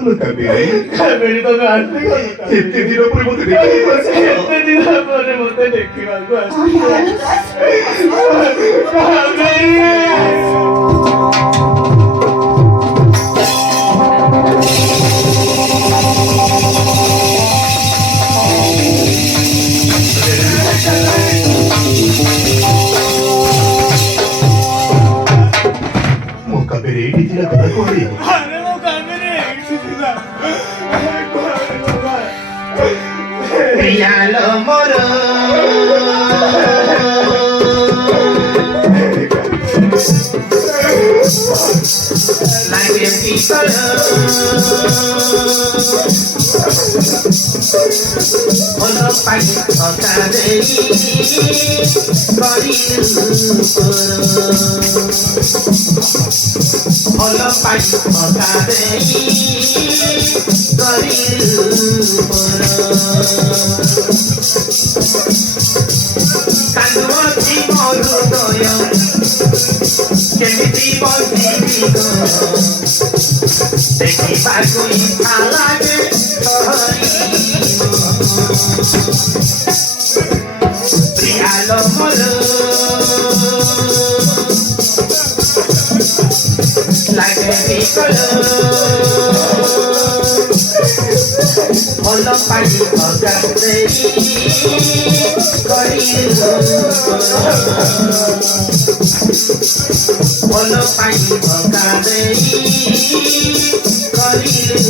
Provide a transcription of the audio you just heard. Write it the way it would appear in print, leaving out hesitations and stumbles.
ହେଇଗଲ କାବେରୀ? କାବେରୀ ତମେ ଆସିଗଲ। କେତେ ଦିନ ପରେ ମତେ ଦେଖିବାକୁ ଆସିଲ? କେତେ ଦିନ ପରେ ମତେ ଦେଖିବାକୁ ଆସିଲ କାବେରୀ। ମୋ କାବେରୀ ଏଇଠି ଥିଲା କଥା କୁଆଡ଼େ? ଆରେ ମୋ କାବେରୀ ଏଇଠି ଥିଲା। ପ୍ରିୟାଲୋ ମୋର ଲାଗେ ପିତଳ ଭଲ ପାଇ ଥକା ଦେଇ କରିଲୁ ଭଲ ପାଇ ଥକା ଦେଇ କରିଲୁ କାନ୍ଦୁଅଛି ମୋ ହୃଦୟ କେମିତି ବଞ୍ଚିବି ଗୋ ଦେଖିବାକୁ ଇଚ୍ଛା ଲାଗେ ପ୍ରିୟାଲୋ ମୋର ଲାଗେ ବିକଳ ଭଲ ପାଇ ଥକା ଦେଇ କରିଲୁ ଭଲ ପାଇ ଥକା ଦେଇ କରିଲୁ